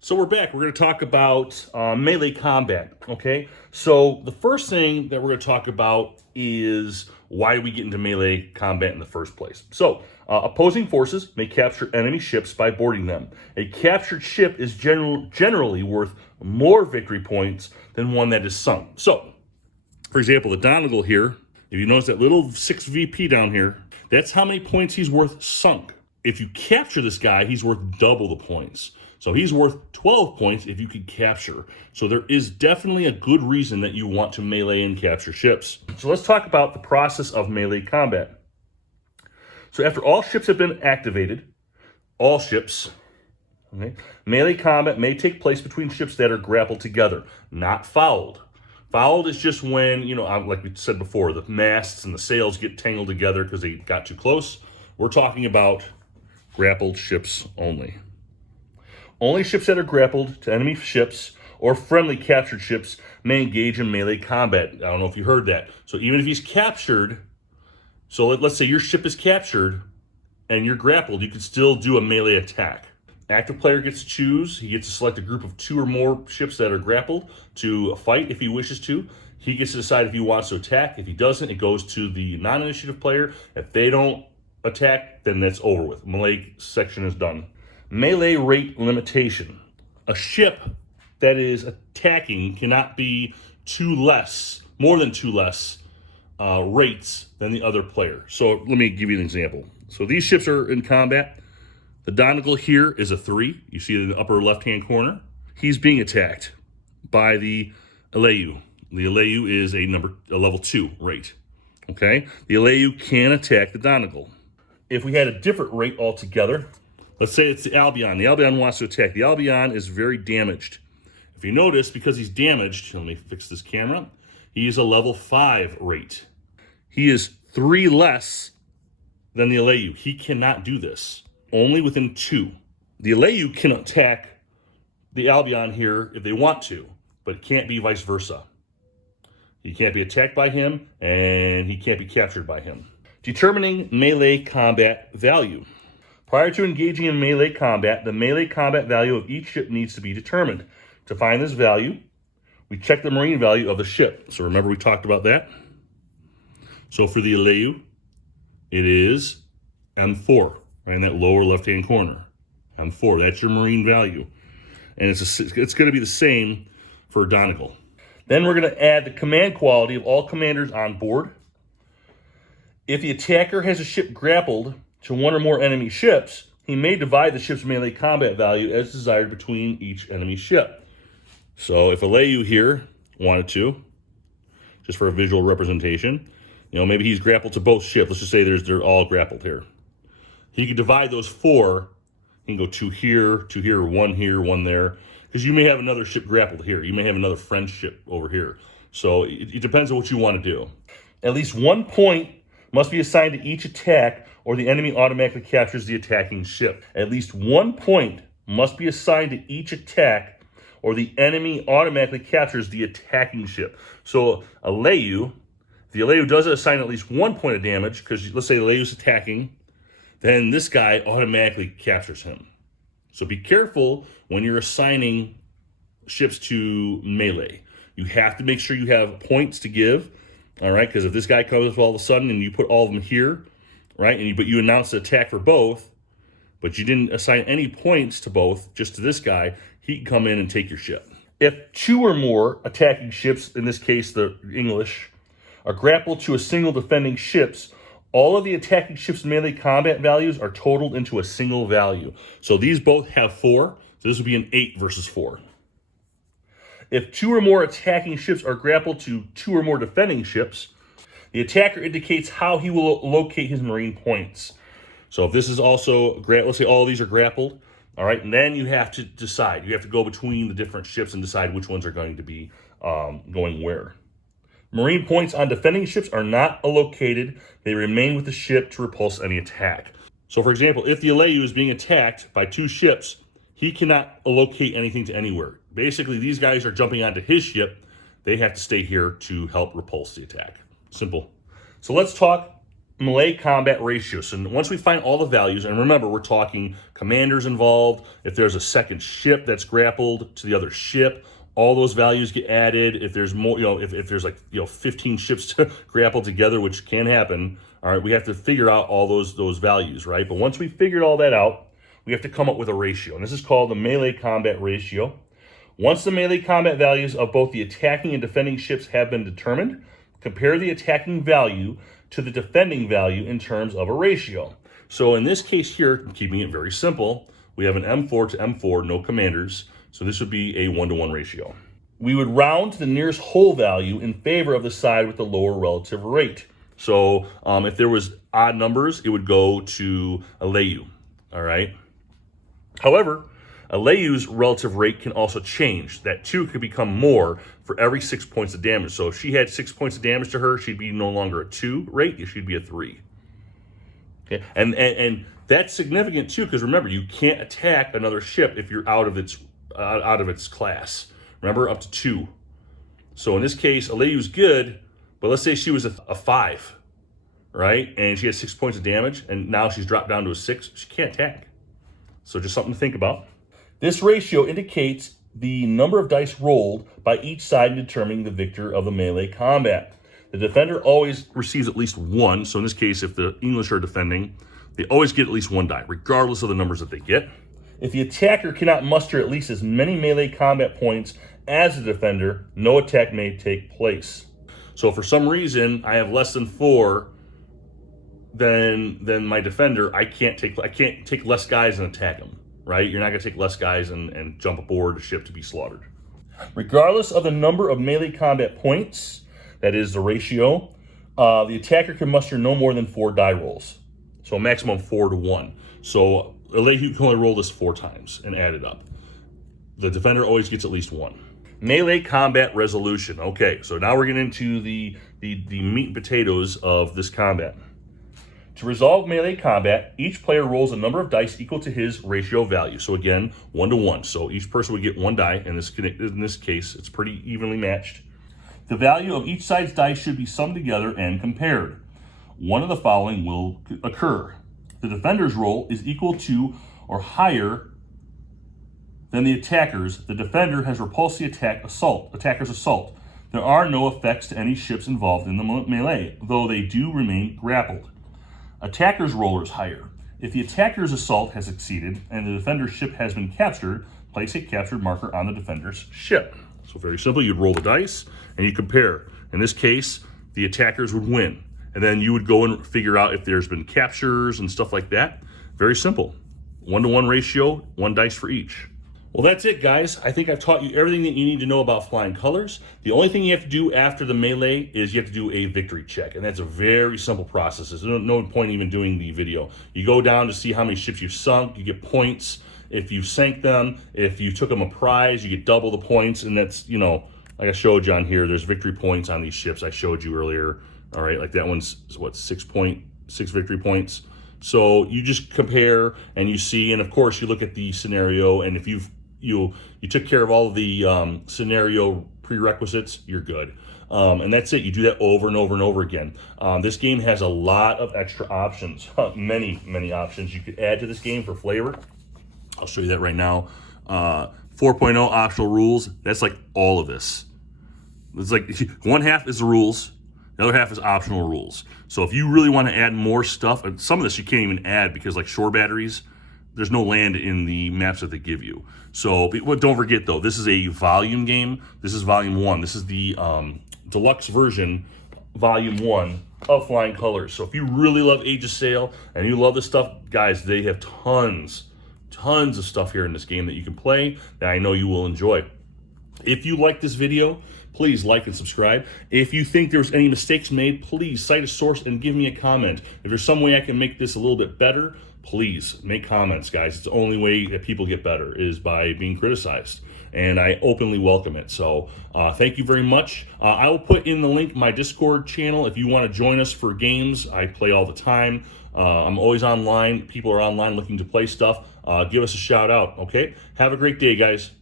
So we're back. We're going to talk about melee combat. Okay. So the first thing that we're going to talk about is why we get into melee combat in the first place. So opposing forces may capture enemy ships by boarding them. A captured ship is generally worth more victory points than one that is sunk. So, for example, the Donegal here, if you notice that little 6 VP down here, that's how many points he's worth sunk. If you capture this guy, he's worth double the points. So he's worth 12 points if you can capture. So there is definitely a good reason that you want to melee and capture ships. So let's talk about the process of melee combat. So after all ships have been activated, all ships, okay, melee combat may take place between ships that are grappled together, not fouled. Fouled is just when, like we said before, the masts and the sails get tangled together because they got too close. We're talking about grappled ships only. Only ships that are grappled to enemy ships or friendly captured ships may engage in melee combat. I don't know if you heard that. So even if he's captured, so let's say your ship is captured and you're grappled, you can still do a melee attack. Active player gets to choose. He gets to select a group of 2 or more ships that are grappled to fight if he wishes to. He gets to decide if he wants to attack. If he doesn't, it goes to the non-initiative player. If they don't attack, then that's over with. Melee section is done. Melee rate limitation. A ship that is attacking cannot be more than two less rates than the other player. So let me give you an example. So these ships are in combat. The Donegal here is a 3. You see it in the upper left-hand corner. He's being attacked by the Aleyu. The Aleyu is a level 2 rate. Okay? The Aleyu can attack the Donegal. If we had a different rate altogether, let's say it's the Albion. The Albion wants to attack. The Albion is very damaged. If you notice, because he's damaged, let me fix this camera, he is a level 5 rate. He is 3 less than the Aleyu. He cannot do this. Only within 2. The Aleyu can attack the Albion here if they want to, but it can't be vice versa. He can't be attacked by him, and he can't be captured by him. Determining melee combat value. Prior to engaging in melee combat, the melee combat value of each ship needs to be determined. To find this value, we check the marine value of the ship. So remember we talked about that? So for the Aleyu, it is M4, right in that lower left-hand corner. M4, that's your marine value. And it's going to be the same for Donegal. Then we're going to add the command quality of all commanders on board. If the attacker has a ship grappled to 1 or more enemy ships, he may divide the ship's melee combat value as desired between each enemy ship. So if Aleyu here wanted to, just for a visual representation, maybe he's grappled to both ships. Let's just say they're all grappled here. He could divide those 4. He can go 2 here, 1 there, because you may have another ship grappled here. You may have another friend ship over here. So it depends on what you want to do. At least 1 point must be assigned to each attack, or the enemy automatically captures the attacking ship. At least 1 point must be assigned to each attack, or the enemy automatically captures the attacking ship. So Aleyu, if the Aleyu doesn't assign at least 1 point of damage, because let's say Aleyu's attacking, then this guy automatically captures him. So be careful when you're assigning ships to melee. You have to make sure you have points to give, all right? Because if this guy comes up all of a sudden and you put all of them here, right, but you announce the attack for both, but you didn't assign any points to both, just to this guy, he can come in and take your ship. If 2 or more attacking ships, in this case the English, are grappled to a single defending ships, all of the attacking ships' melee combat values are totaled into a single value. So these both have 4, so this would be an 8 versus 4. If 2 or more attacking ships are grappled to 2 or more defending ships, the attacker indicates how he will locate his marine points. So if this is also, let's say all these are grappled, all right, and then you have to decide. You have to go between the different ships and decide which ones are going to be going where. Marine points on defending ships are not allocated. They remain with the ship to repulse any attack. So for example, if the Aleyu is being attacked by 2 ships, he cannot allocate anything to anywhere. Basically, these guys are jumping onto his ship. They have to stay here to help repulse the attack. Simple. So let's talk melee combat ratio. So once we find all the values, and remember, we're talking commanders involved. If there's a second ship that's grappled to the other ship, all those values get added. If there's more, if there's like 15 ships to grapple together, which can happen. All right, we have to figure out all those values, right? But once we figured all that out, we have to come up with a ratio, and this is called the melee combat ratio. Once the melee combat values of both the attacking and defending ships have been determined, compare the attacking value to the defending value in terms of a ratio. So in this case here, keeping it very simple, we have an M4 to M4, no commanders. So this would be a 1-to-1 ratio. We would round to the nearest whole value in favor of the side with the lower relative rate. So if there was odd numbers, it would go to Aleyu, all right? However, Aleyu's relative rate can also change. That 2 could become more for every 6 points of damage. So if she had 6 points of damage to her, she'd be no longer a 2 rate, she'd be a 3. Okay, and that's significant too, because remember, you can't attack another ship if you're out of its class. Remember, up to 2. So in this case, Aleyu's good, but let's say she was a 5, right? And she has 6 points of damage, and now she's dropped down to a 6. She can't attack. So just something to think about. This ratio indicates the number of dice rolled by each side in determining the victor of the melee combat. The defender always receives at least 1. So in this case, if the English are defending, they always get at least 1 die, regardless of the numbers that they get. If the attacker cannot muster at least as many melee combat points as the defender, no attack may take place. So for some reason, I have less than 4 than my defender. I can't take less guys and attack them. Right? You're not going to take less guys and jump aboard a ship to be slaughtered. Regardless of the number of melee combat points, that is the ratio, the attacker can muster no more than 4 die rolls. So a maximum 4-to-1. So Aleyu can only roll this 4 times and add it up. The defender always gets at least 1. Melee combat resolution. Okay, so now we're getting into the meat and potatoes of this combat. To resolve melee combat, each player rolls a number of dice equal to his ratio value. So again, 1-to-1. So each person would get 1 die. In this case, it's pretty evenly matched. The value of each side's dice should be summed together and compared. One of the following will occur. The defender's roll is equal to or higher than the attacker's. The defender has repulsed the attacker's assault. There are no effects to any ships involved in the melee, though they do remain grappled. Attacker's roller is higher. If the attacker's assault has succeeded and the defender's ship has been captured, place a captured marker on the defender's ship. So very simple, you'd roll the dice and you compare. In this case, the attackers would win. And then you would go and figure out if there's been captures and stuff like that. Very simple. 1-to-1 ratio, 1 dice for each. Well, that's it, guys. I think I've taught you everything that you need to know about flying colors. The only thing you have to do after the melee is you have to do a victory check, and that's a very simple process. There's no point even doing the video. You go down to see how many ships you've sunk. You get points if you sank them. If you took them a prize, you get double the points, and that's, like I showed you on here, there's victory points on these ships I showed you earlier. All right, like that one's, 6 victory points. So you just compare and you see, and of course you look at the scenario, and if you took care of all of the scenario prerequisites, you're good. And that's it. You do that over and over and over again. This game has a lot of extra options, many options you could add to this game for flavor. I'll show you that right now. 4.0 optional rules. That's like all of this. It's like 1/2 is the rules. The other half is optional rules. So if you really want to add more stuff, and some of this you can't even add because like shore batteries, there's no land in the maps that they give you. So don't forget though, this is a volume game. This is volume 1. This is the deluxe version, volume 1 of Flying Colors. So if you really love Age of Sail and you love this stuff, guys, they have tons of stuff here in this game that you can play that I know you will enjoy. If you like this video, please like and subscribe. If you think there's any mistakes made, please cite a source and give me a comment. If there's some way I can make this a little bit better, please make comments, guys. It's the only way that people get better is by being criticized, and I openly welcome it. So thank you very much. I will put in the link my Discord channel if you want to join us for games. I play all the time. I'm always online. People are online looking to play stuff. Give us a shout out, okay? Have a great day, guys.